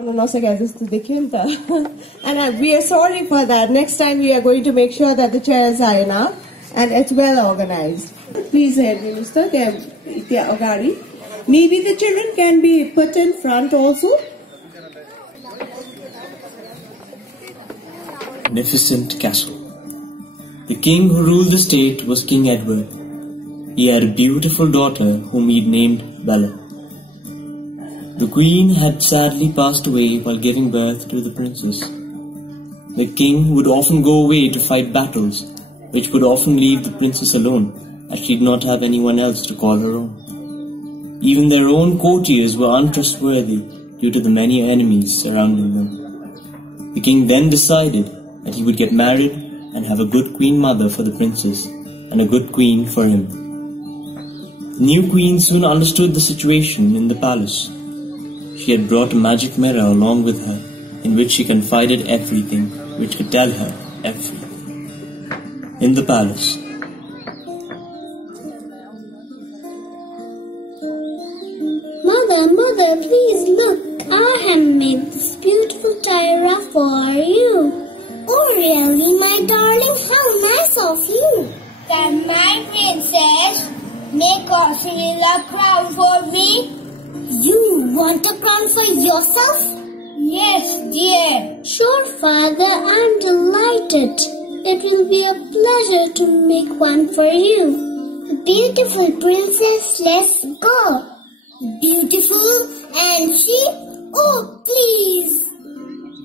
And we are sorry for that. Next time we are going to make sure that the chairs are enough and it's well organized. Please, Head Minister, maybe the children can be put in front also. Magnificent castle. The king who ruled the state was King Edward. He had a beautiful daughter whom he named Bella. The queen had sadly passed away while giving birth to the princess. The king would often go away to fight battles, which would often leave the princess alone, as she did not have anyone else to call her own. Even their own courtiers were untrustworthy due to the many enemies surrounding them. The king then decided that he would get married and have a good queen mother for the princess and a good queen for him. The new queen soon understood the situation in the palace. She had brought a magic mirror along with her, in which she confided everything, which could tell her everything. In the palace. Mother, please look. I have made this beautiful tiara for you. Oh really, my darling? How nice of you. Can my princess make a similar crown for me? You want a crown for yourself? Yes, dear. Sure, Father, I'm delighted. It will be a pleasure to make one for you. Beautiful princess, let's go. Beautiful and she? Oh, please.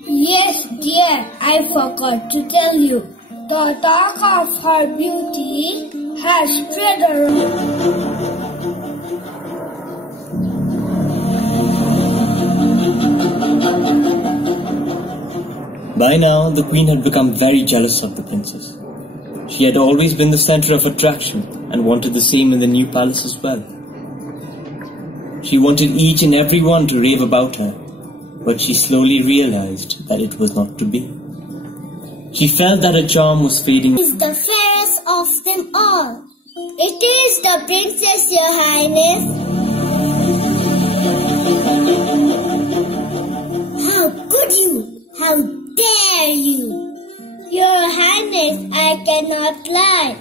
Yes, dear, I forgot to tell you. The talk of her beauty has spread around. By now, the queen had become very jealous of the princess. She had always been the center of attraction and wanted the same in the new palace as well. She wanted each and every one to rave about her, but she slowly realized that it was not to be. She felt that her charm was fading. Is the fairest of them all. It is the princess, Your Highness. How could you? How dare you? Your Highness, I cannot lie.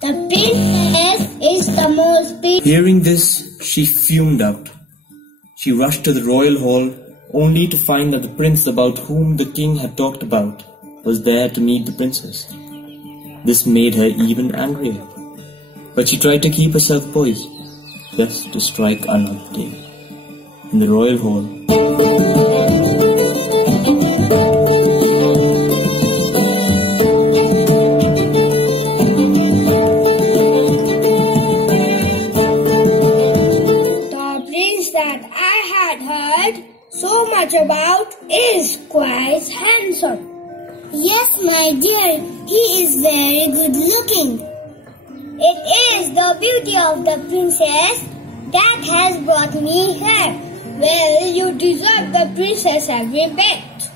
The princess is the most beautiful. Hearing this, she fumed out. She rushed to the royal hall, only to find that the prince about whom the king had talked about was there to meet the princess. This made her even angrier. But she tried to keep herself poised, just to strike another day. In the royal hall, so much about is quite handsome. Yes, my dear, he is very good looking. It is the beauty of the princess that has brought me here. Well, you deserve the princess every bit.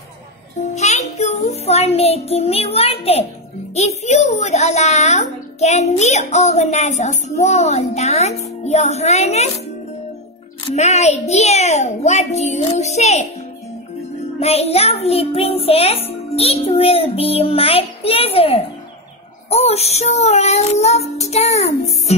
Thank you for making me worth it. If you would allow, can we organize a small dance, Your Highness? My dear, what do you say? My lovely princess, it will be my pleasure. Oh, sure, I love to dance.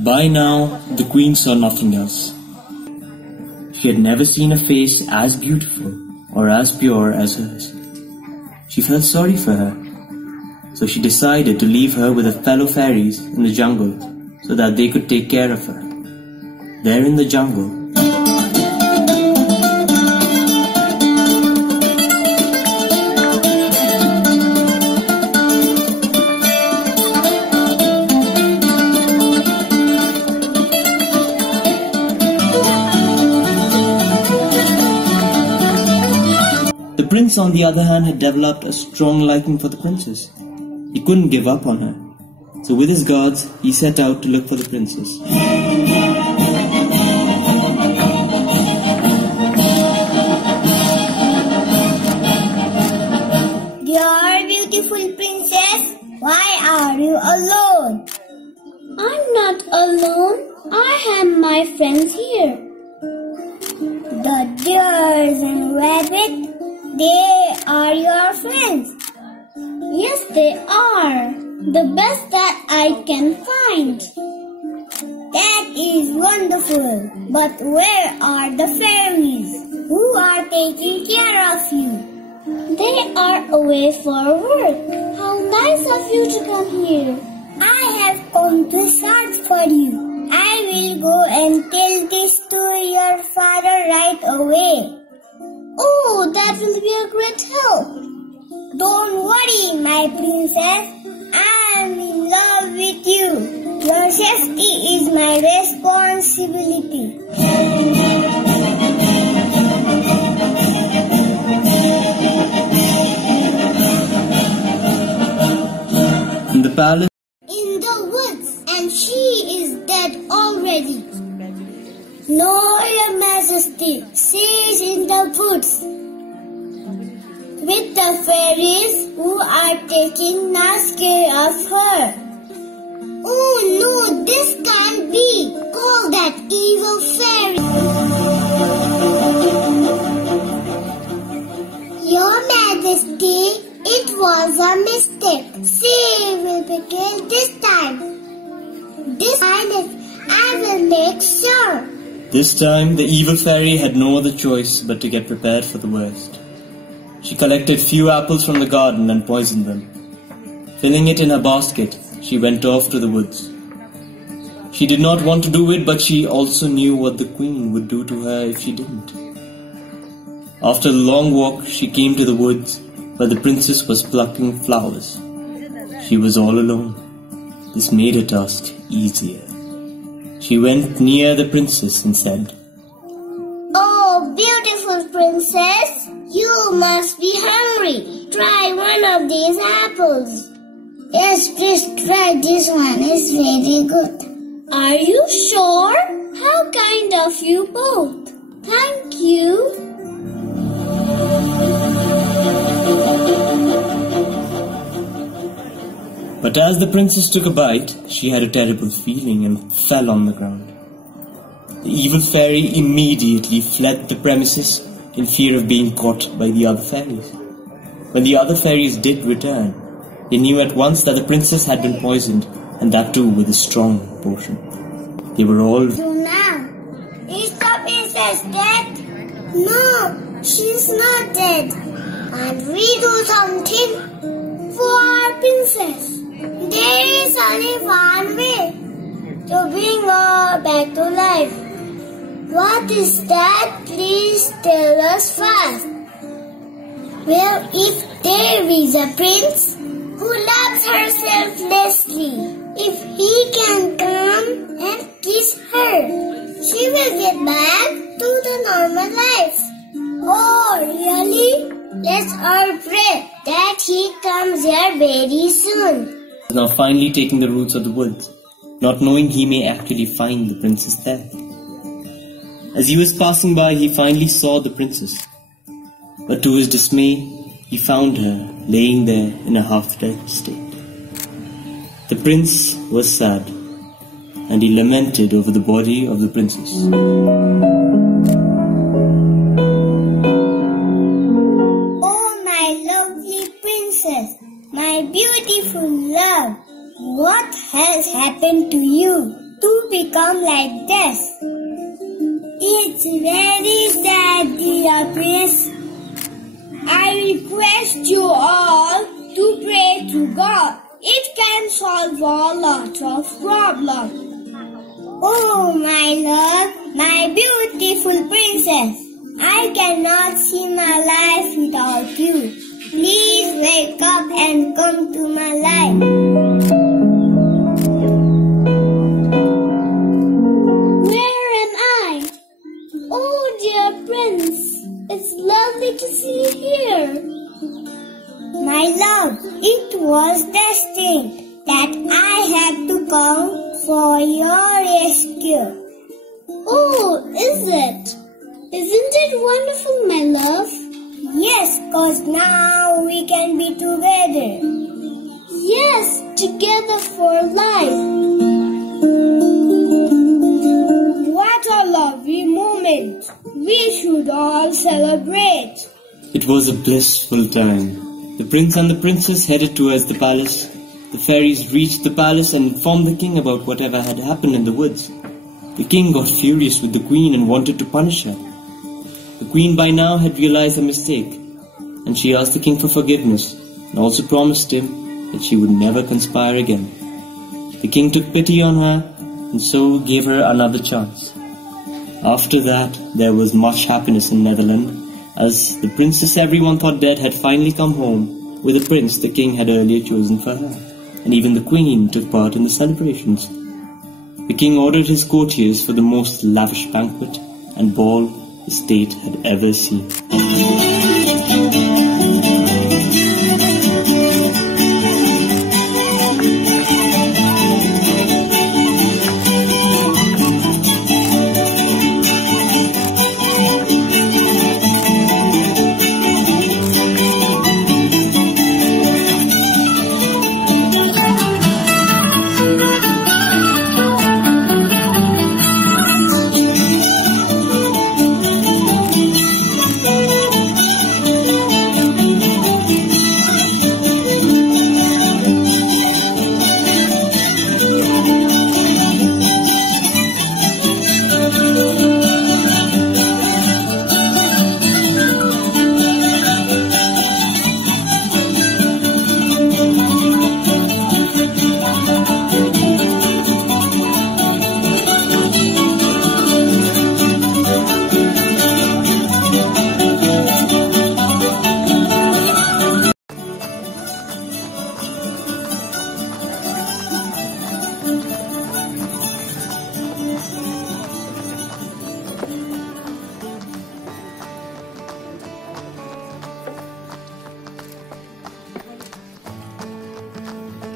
By now, the queen saw nothing else. She had never seen a face as beautiful or as pure as hers. She felt sorry for her, so she decided to leave her with her fellow fairies in the jungle so that they could take care of her. There in the jungle, the prince, on the other hand, had developed a strong liking for the princess. He couldn't give up on her. So with his guards, he set out to look for the princess. Dear beautiful princess, why are you alone? I'm not alone. I have my friends here. The deers and rabbit, they are your friends. Yes, they are. The best that I can find. That is wonderful. But where are the fairies who are taking care of you? They are away for work. How nice of you to come here. I have come to search for you. I will go and tell this to your father right away. Oh, that will be a great help. Don't worry, my princess. I am in love with you. Your safety is my responsibility. In the palace, In the woods, and she is dead already. No, your majesty. She is in the woods with the fairies who are taking nice care of her. Oh no, this can't be. Call that evil fairy. Your Majesty, it was a mistake. She will be killed this time. This time I will make sure. this time the evil fairy had no other choice but to get prepared for the worst. She collected few apples from the garden and poisoned them. Filling it in her basket, she went off to the woods. She did not want to do it, but she also knew what the queen would do to her if she didn't. After the long walk, she came to the woods where the princess was plucking flowers. She was all alone. This made her task easier. She went near the princess and said, Oh, beautiful princess, you must be hungry. Try one of these apples. Yes, please try this one. It's very good. Are you sure? How kind of you both. Thank you. But as the princess took a bite, she had a terrible feeling and fell on the ground. The evil fairy immediately fled the premises in fear of being caught by the other fairies. When the other fairies did return, they knew at once that the princess had been poisoned, and that too with a strong potion. They were all... So now, Is the princess dead? no, she's not dead. And we do something for our princess. There is only one way to bring her back to life. What is that? Please tell us fast. Well, if there is a prince who loves her selflessly, if he can come and kiss her, she will get back to the normal life. Oh, really? Let's all pray that he comes here very soon. now finally taking the routes of the woods, not knowing he may actually find the princess there. As he was passing by, he finally saw the princess. But to his dismay, he found her laying there in a half-dead state. The prince was sad, and he lamented over the body of the princess. Oh, my lovely princess, my beautiful love, what has happened to you to become like this? It's very sad, dear prince. I request you all to pray to God. It can solve a lot of problems. Oh, my love, my beautiful princess, I cannot see my life without you. Please wake up and come to my life. Where am I? Oh, dear prince, it's lovely to see you here. My love, it was destined that I had to come for your rescue. Oh, is it? Isn't it wonderful, my love? Yes, 'cause now we can be together. Yes, together for life. What a lovely moment. We should all celebrate. It was a blissful time. The prince and the princess headed towards the palace. The fairies reached the palace and informed the king about whatever had happened in the woods. The king got furious with the queen and wanted to punish her. The queen by now had realized her mistake, and she asked the king for forgiveness and also promised him that she would never conspire again. The king took pity on her and so gave her another chance. After that, there was much happiness in Netherlands, as the princess everyone thought dead had finally come home with the prince the king had earlier chosen for her, and even the queen took part in the celebrations. The king ordered his courtiers for the most lavish banquet and ball the state had ever seen.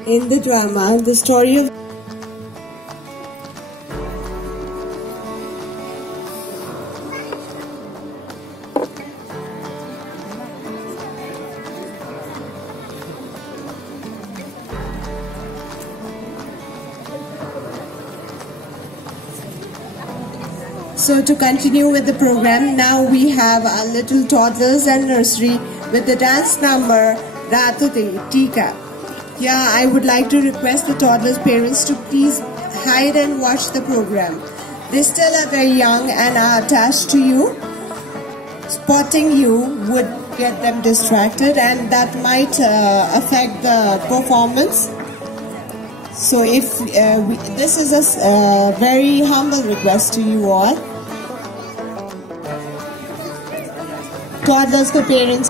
In the drama, the story of So to continue with the program, now we have our little toddlers and nursery with the dance number Ratute Tika. Yeah, I would like to request the toddlers' parents to please hide and watch the program. They still are very young and are attached to you. Spotting you would get them distracted, and that might affect the performance. So if this is a very humble request to you all. Toddlers, the parents.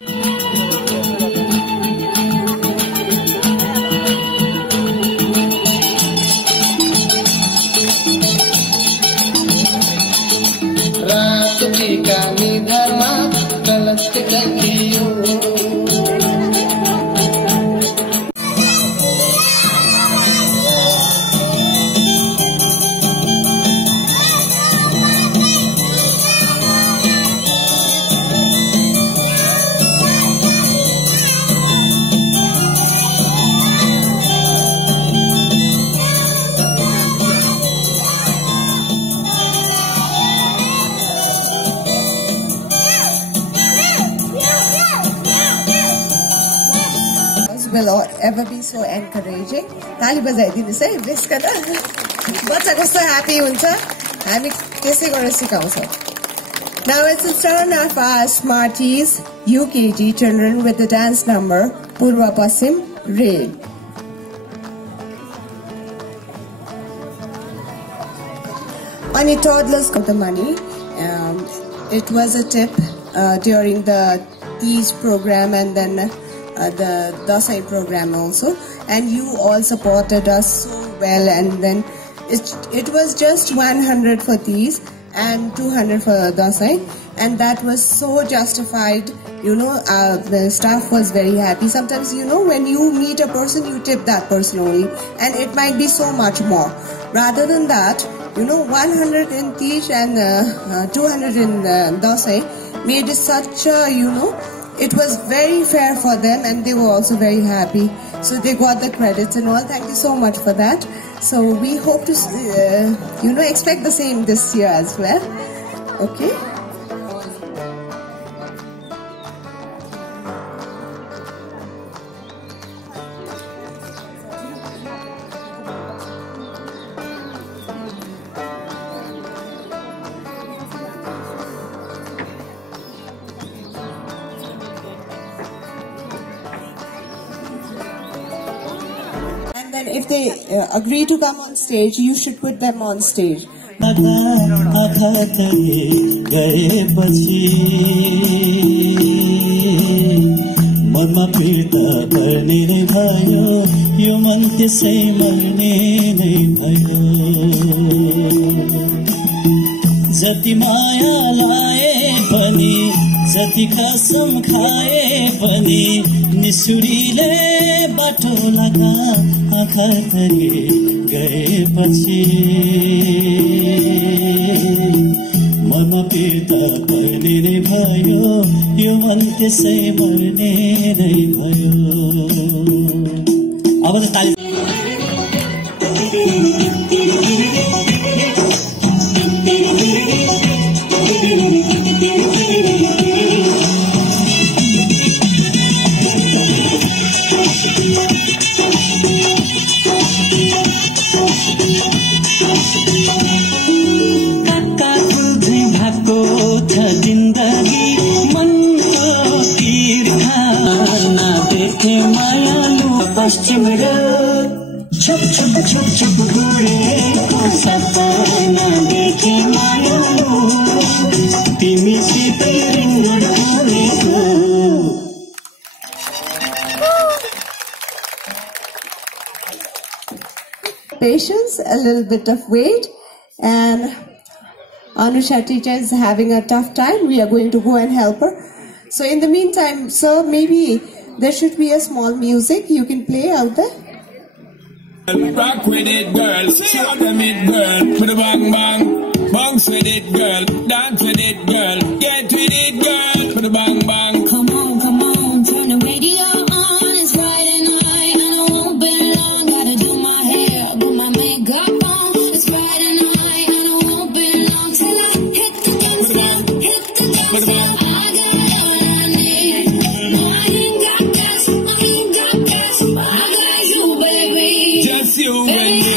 Will ever be so encouraging. Tali bajaidinu sai bes kada. Bacha kasto happy huncha. Hami त्यसै गरेर सिकाउँछौं. Now it's the turn of our Smarties UKG children with the dance number Purva Pasim Rail. Money toddlers got the money. It was a tip during the Tees program and then the Dasai program also. And you all supported us so well, and then it was just 100 for Tees and 200 for Dasai, and that was so justified. You know, the staff was very happy. Sometimes, you know, when you meet a person, you tip that person only, and it might be so much more. Rather than that, you know, 100 in Tees and 200 in Dasai made it such a, you know, it was very fair for them, and they were also very happy. So they got the credits and all. Thank you so much for that. So we hope to, you know, expect the same this year as well. Okay. And if they agree to come on stage, you should put them on stage. मनमा फिर्ता गर्ने नै भयो यो मन त्यसै मर्ने नै भयो जति माया लाए पनि जति कसम खाए पनि निसुरीले बाटो लगा आँखा तरी गएपछि मनमा फिर्ता पर्ने नै भयो यो मन त्यसै मर्ने नै भयो अब त ताली पश्चिम छप छप छप छप घुरेको सपना देखे मायालु तिमीसित रिङ्गण घुरेको Patience, a little bit of wait, and Anusha teacher is having a tough time. We are going to go and help her. So in the meantime, sir, maybe there should be a small music you can play out there. Rock with it, girl. Show them it, girl. Put a bang bang. Bounce with it, girl. Dance with it, girl. Get with it, girl. Put a bang bang. Come on, turn the radio on. It's Friday night and I won't be long. Gotta do my hair, put my makeup on. It's Friday night and I won't be long till I hit the dance floor, hit the dance floor. I got all I need. No, I ain't got cash, but I got you, baby. Just you and me.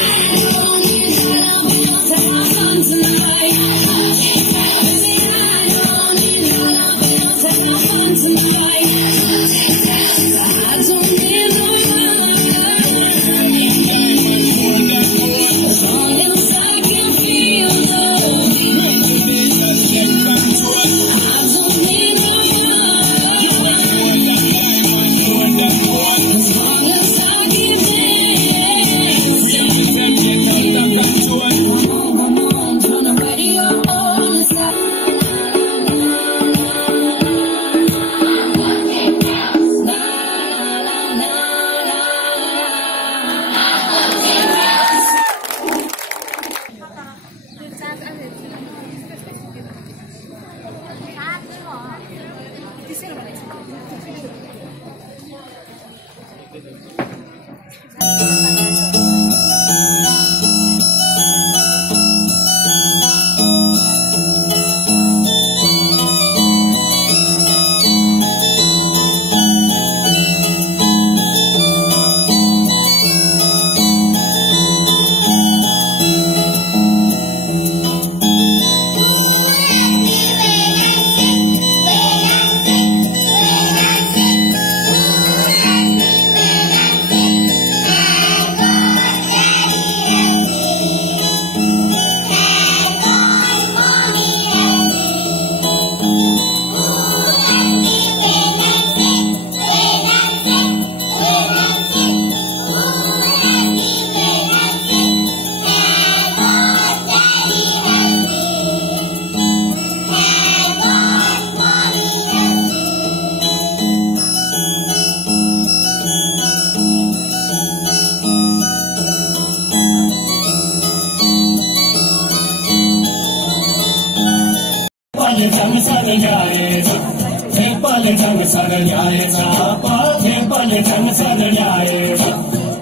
संसार ल्याएछ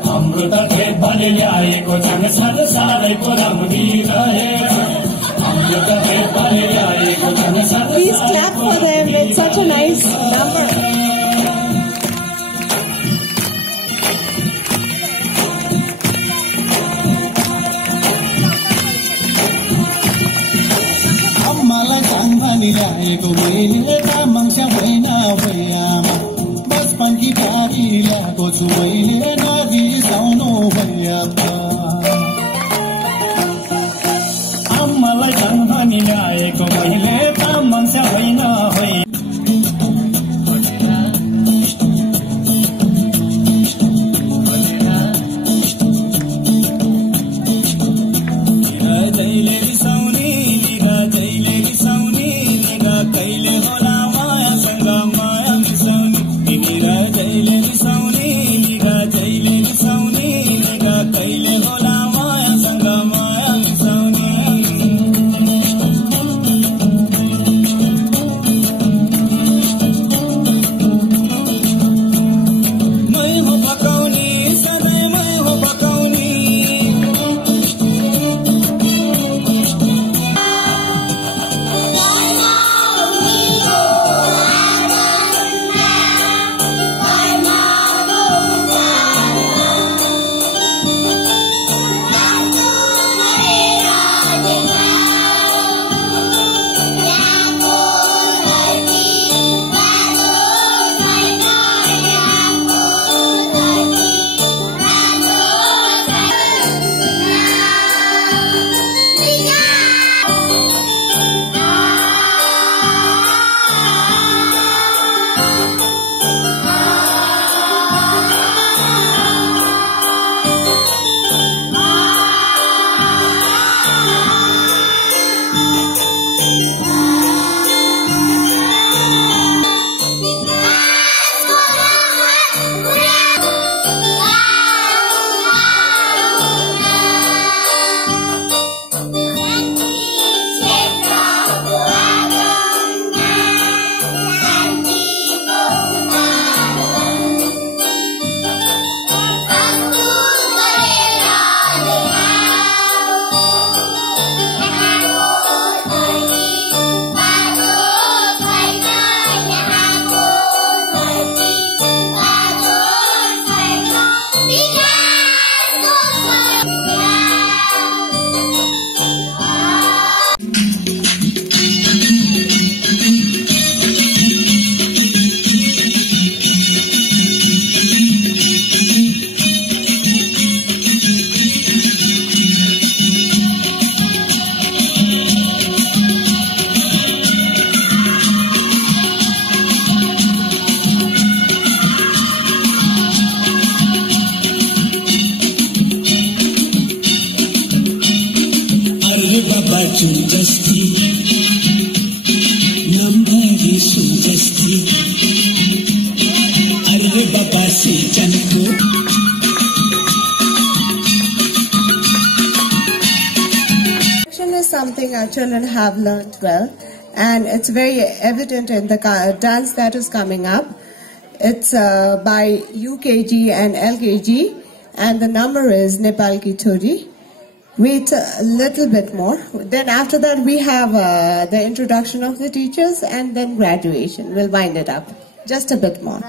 हाम्रो त भेदभावले ल्याएको संसार सारैको राम्री रहेछ हाम्रो त भेदभावले ल्याएको संसार Please clap for them. It's such a nice number. ल्याएको मैले तामाङस्या होइन भैयामा बचपनकी गाडी ल्याएको छु मैले नबिसाउनु भैया आम्मालाई झन् भनी ल्याएको मैले तामाङस्या होइन Something our children have learned well, and it's very evident in the dance that is coming up. It's by UKG and LKG, and the number is Nepal Ki Chori. Wait a little bit more. Then after that we have the introduction of the teachers and then graduation. We'll wind it up. Just a bit more.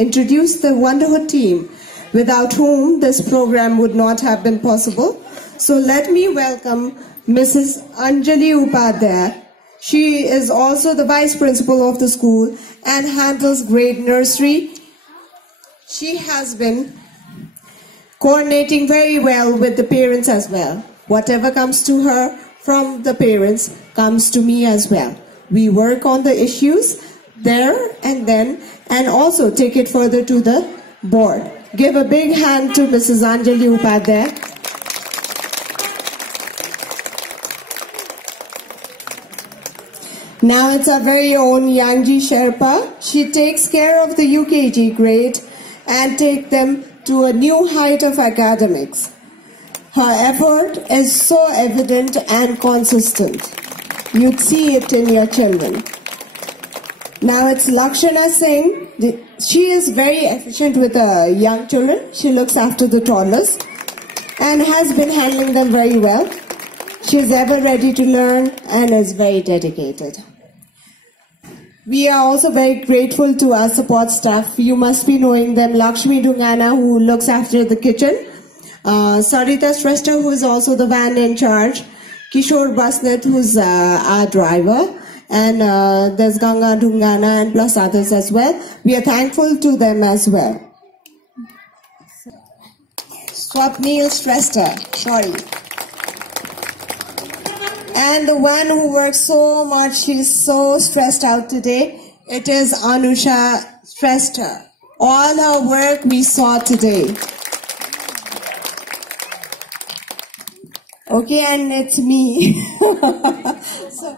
introduce the Wonderhood team, without whom this program would not have been possible. So let me welcome Mrs. Anjali Upadhyay. She is also the vice principal of the school and handles grade nursery. She has been coordinating very well with the parents as well. Whatever comes to her from the parents comes to me as well. We work on the issues there and then, and also take it further to the board. Give a big hand to Mrs. Anjali Upadhyay. Now it's our very own Yangji Sherpa. She takes care of the UKG grade and take them to a new height of academics. Her effort is so evident and consistent. You'd see it in your children. Now it's Lakshana Singh. She is very efficient with the young children. She looks after the toddlers and has been handling them very well. She is ever ready to learn and is very dedicated. We are also very grateful to our support staff. You must be knowing them. Lakshmi Dungana, who looks after the kitchen. Sarita Shrestha, who is also the van in charge. Kishore Basnet, who's our driver. And there's Ganga Dungana and plus others as well. We are thankful to them as well. Swapnil Shrestha, sorry. And the one who works so much, she's so stressed out today, it is Anusha Shrestha. All her work we saw today. Okay, and it's me. So,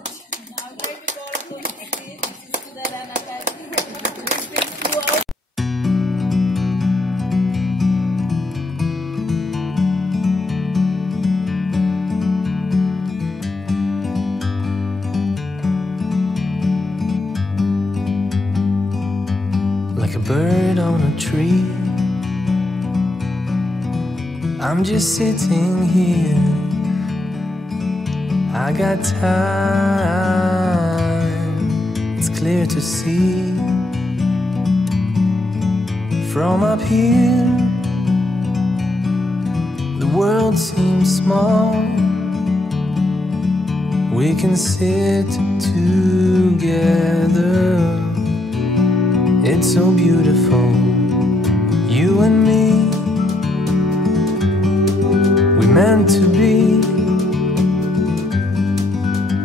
like a bird on a tree, I'm just sitting here. I got time, it's clear to see. From up here, the world seems small. We can sit together. It's so beautiful, you and me. We meant to be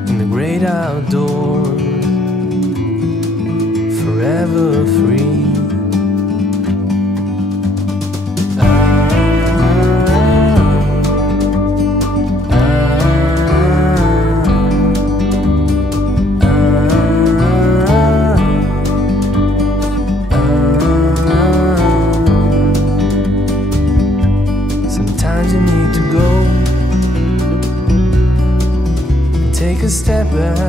in the great outdoors, forever free. Sometimes you need to go and take a step back.